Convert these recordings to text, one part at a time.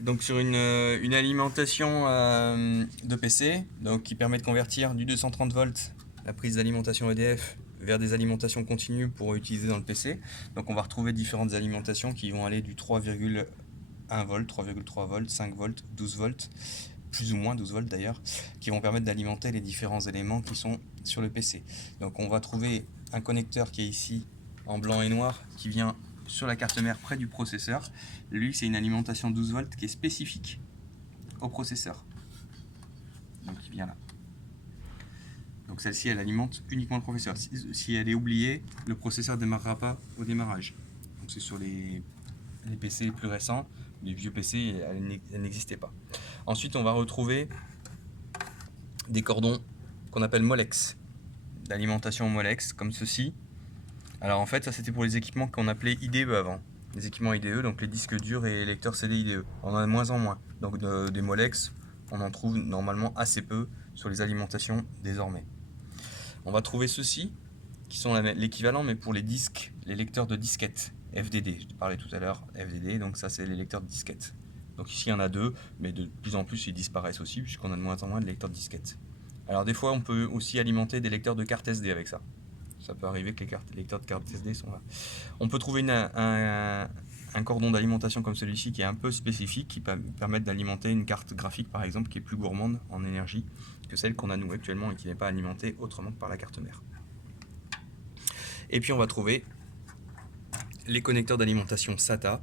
Donc sur une alimentation de PC, donc qui permet de convertir du 230 volts, la prise d'alimentation EDF, vers des alimentations continues pour utiliser dans le PC. Donc on va retrouver différentes alimentations qui vont aller du 3,1 volts, 3,3 volts, 5 volts, 12 volts, plus ou moins 12 volts d'ailleurs, qui vont permettre d'alimenter les différents éléments qui sont sur le PC. Donc on va trouver un connecteur qui est ici en blanc et noir qui vient sur la carte mère près du processeur. Lui, c'est une alimentation 12 volts qui est spécifique au processeur. Donc il vient là. Donc celle-ci, elle alimente uniquement le processeur. Si elle est oubliée, le processeur ne démarrera pas au démarrage. Donc c'est sur les PC plus récents. Les vieux PC, elle n'existait pas. Ensuite, on va retrouver des cordons qu'on appelle Molex, d'alimentation Molex, comme ceci. Alors en fait, ça c'était pour les équipements qu'on appelait IDE avant. Les équipements IDE, donc les disques durs et les lecteurs CD IDE. On en a de moins en moins. Donc des Molex, on en trouve normalement assez peu sur les alimentations désormais. On va trouver ceux-ci, qui sont l'équivalent, mais pour les disques, les lecteurs de disquettes, FDD. Je te parlais tout à l'heure, FDD, donc ça c'est les lecteurs de disquettes. Donc ici il y en a deux, mais de plus en plus ils disparaissent aussi, puisqu'on a de moins en moins de lecteurs de disquettes. Alors des fois on peut aussi alimenter des lecteurs de cartes SD avec ça. Ça peut arriver que les lecteurs de cartes SD sont là. On peut trouver un cordon d'alimentation comme celui-ci qui est un peu spécifique, qui permet d'alimenter une carte graphique par exemple qui est plus gourmande en énergie que celle qu'on a nous actuellement et qui n'est pas alimentée autrement que par la carte mère. Et puis on va trouver les connecteurs d'alimentation SATA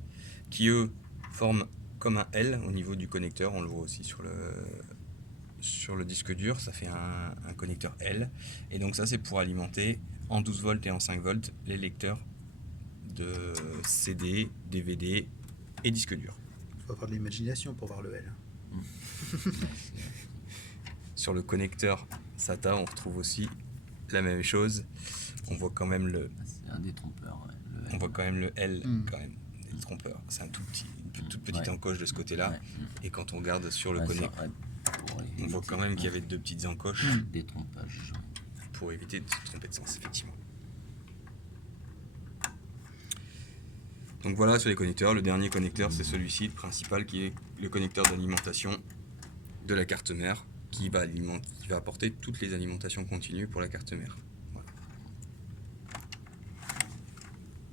qui eux forment comme un L au niveau du connecteur, on le voit aussi sur le disque dur, ça fait un connecteur L, et donc ça c'est pour alimenter en 12 volts et en 5 volts les lecteurs de CD, DVD et disque dur. Il faut avoir de l'imagination pour voir le L. Sur le connecteur SATA, on retrouve aussi la même chose. On voit quand même C'est un détrompeur. Ouais, on voit quand même le L quand même, des trompeurs. C'est un toute petite encoche de ce côté-là. Ouais. Et quand on regarde sur le connecteur, on voit quand même qu'il y avait deux petites encoches détrompage. pour éviter de se tromper de sens, effectivement. Donc voilà sur les connecteurs. Le dernier connecteur, c'est celui-ci, le principal, qui est le connecteur d'alimentation de la carte mère, qui va apporter toutes les alimentations continues pour la carte mère.